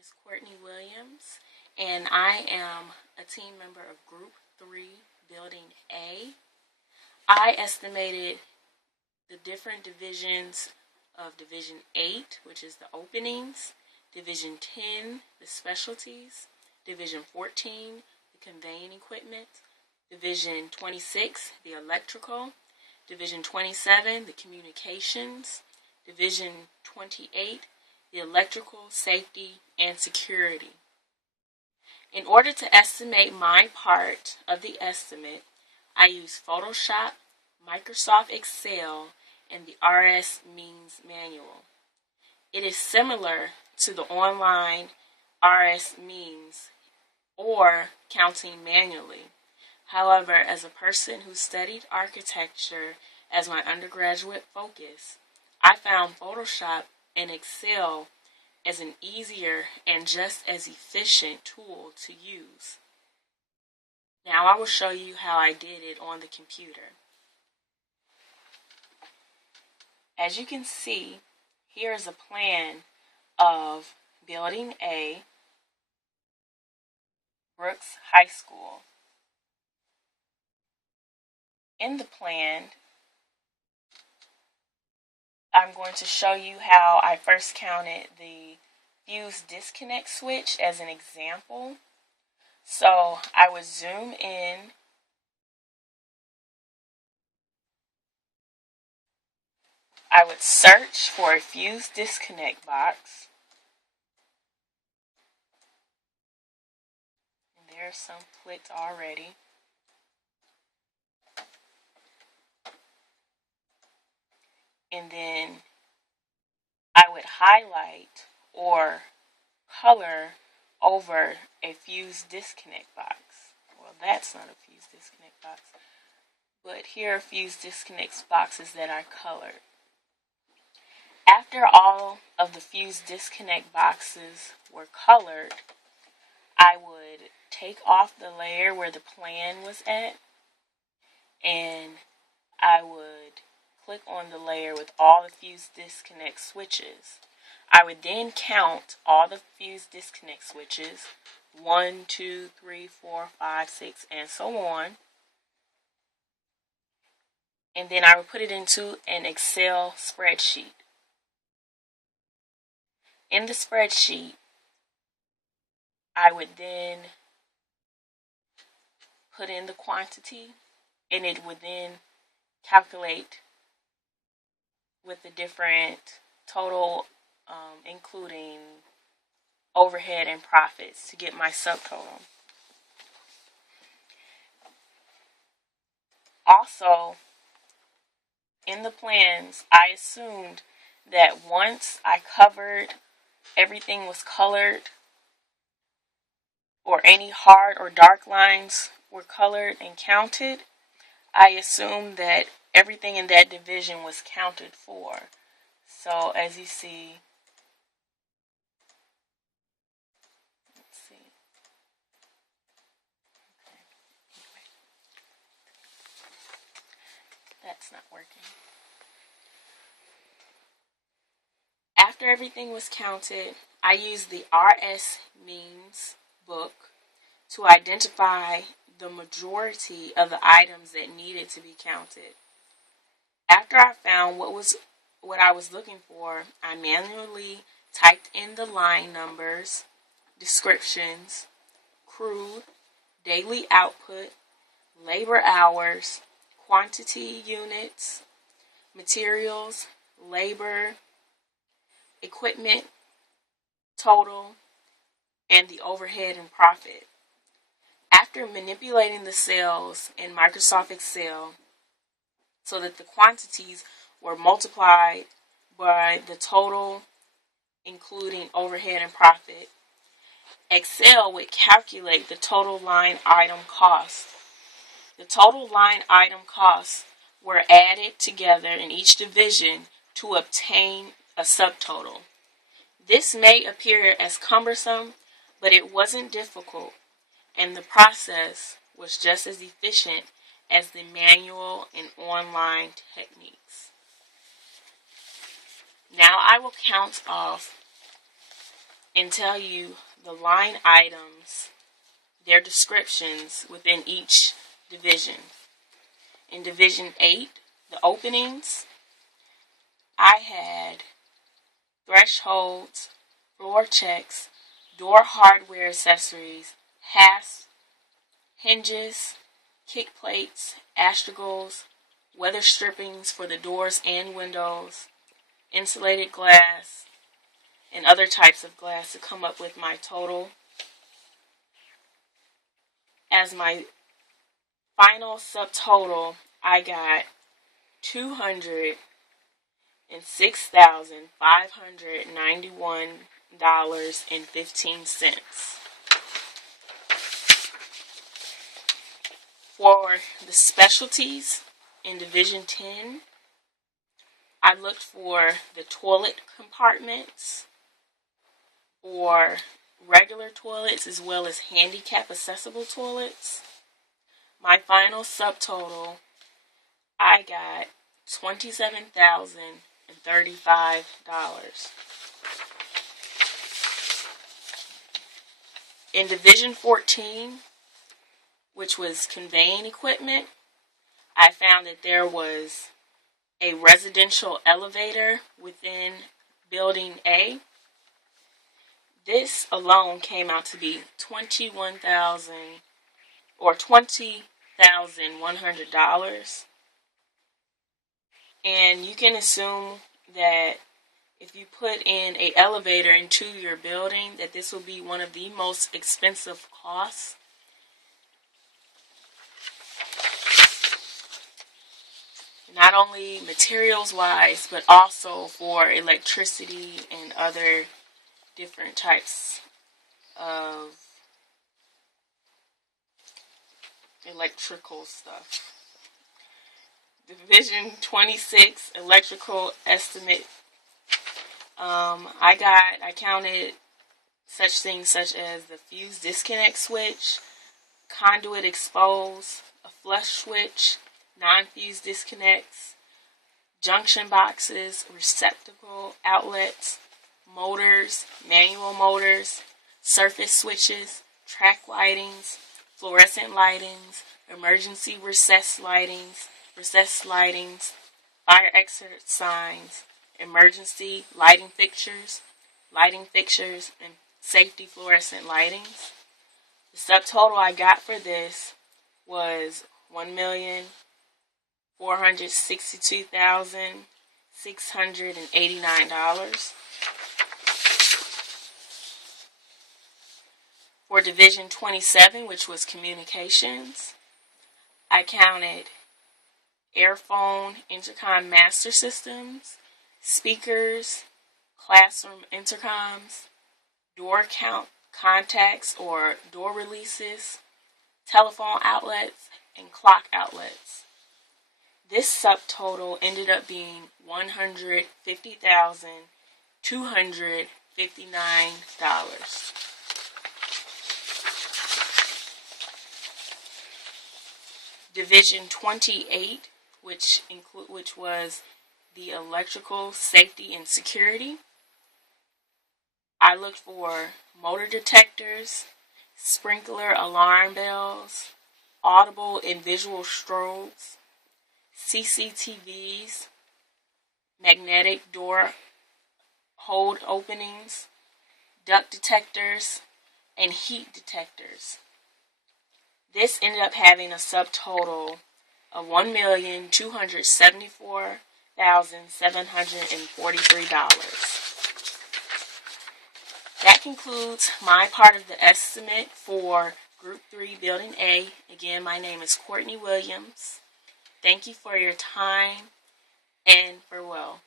is Courtney Williams, and I am a team member of Group 3, Building A. I estimated the different divisions of Division 8, which is the openings, Division 10, the specialties, Division 14, the conveying equipment, Division 26, the electrical, Division 27, the communications, Division 28, the electrical, safety, and security. In order to estimate my part of the estimate, I use Photoshop, Microsoft Excel, and the RS Means Manual. It is similar to the online RS Means or counting manually. However, as a person who studied architecture as my undergraduate focus, I found Photoshop and Excel as an easier and just as efficient tool to use. Now I will show you how I did it on the computer. As you can see, here is a plan of Building A, Brooks High School. In the plan, I'm going to show you how I first counted the fuse disconnect switch as an example. So I would zoom in, I would search for a fuse disconnect box, and there's some clicked already. And then I would highlight or color over a fuse disconnect box. Well, that's not a fuse disconnect box, but here are fuse disconnect boxes that are colored. After all of the fuse disconnect boxes were colored, I would take off the layer where the plan was at, and I would click on the layer with all the fuse disconnect switches. I would then count all the fuse disconnect switches, 1, 2, 3, 4, 5, 6, and so on. And then I would put it into an Excel spreadsheet. In the spreadsheet, I would then put in the quantity, and it would then calculate with the different total, including overhead and profits, to get my subtotal. Also, in the plans, I assumed that once I covered, everything was colored, or any hard or dark lines were colored and counted, I assumed that everything in that division was counted for. So as you see, let's see. Okay. Anyway. That's not working. After everything was counted, I used the RS Means book to identify the majority of the items that needed to be counted. After I found what I was looking for, I manually typed in the line numbers, descriptions, crew, daily output, labor hours, quantity units, materials, labor, equipment, total, and the overhead and profit. After manipulating the cells in Microsoft Excel so that the quantities were multiplied by the total, including overhead and profit, Excel would calculate the total line item cost. The total line item costs were added together in each division to obtain a subtotal. This may appear as cumbersome, but it wasn't difficult, and the process was just as efficient as the manual and online techniques. Now I will count off and tell you the line items, their descriptions within each division. In Division 8, the openings, I had thresholds, floor checks, door hardware accessories, hasps, hinges, kick plates, astragals, weather strippings for the doors and windows, insulated glass, and other types of glass to come up with my total. As my final subtotal, I got $206,591.15. For the specialties in Division 10, I looked for the toilet compartments or regular toilets as well as handicap accessible toilets. My final subtotal, I got $27,035. In Division 14, which was conveying equipment, I found that there was a residential elevator within Building A. This alone came out to be $20,100. And you can assume that if you put in an elevator into your building, that this will be one of the most expensive costs. Not only materials-wise, but also for electricity and other different types of electrical stuff. Division 26, electrical estimate. I counted such things such as the fuse disconnect switch, conduit expose, a flush switch, non-fuse disconnects, junction boxes, receptacle outlets, motors, manual motors, surface switches, track lightings, fluorescent lightings, emergency recessed lightings, fire exit signs, emergency lighting fixtures, and safety fluorescent lightings. The subtotal I got for this was $1,462,689. For Division 27, which was communications, I counted earphone intercom master systems, speakers, classroom intercoms, door count contacts or door releases, telephone outlets, and clock outlets. This subtotal ended up being $150,259. Division 28, which was the electrical safety and security. I looked for motor detectors, sprinkler alarm bells, audible and visual strobes, CCTVs, magnetic door hold openings, duct detectors, and heat detectors. This ended up having a subtotal of $1,274,743. That concludes my part of the estimate for Group 3 Building A. Again, my name is Courtney Williams. Thank you for your time and farewell.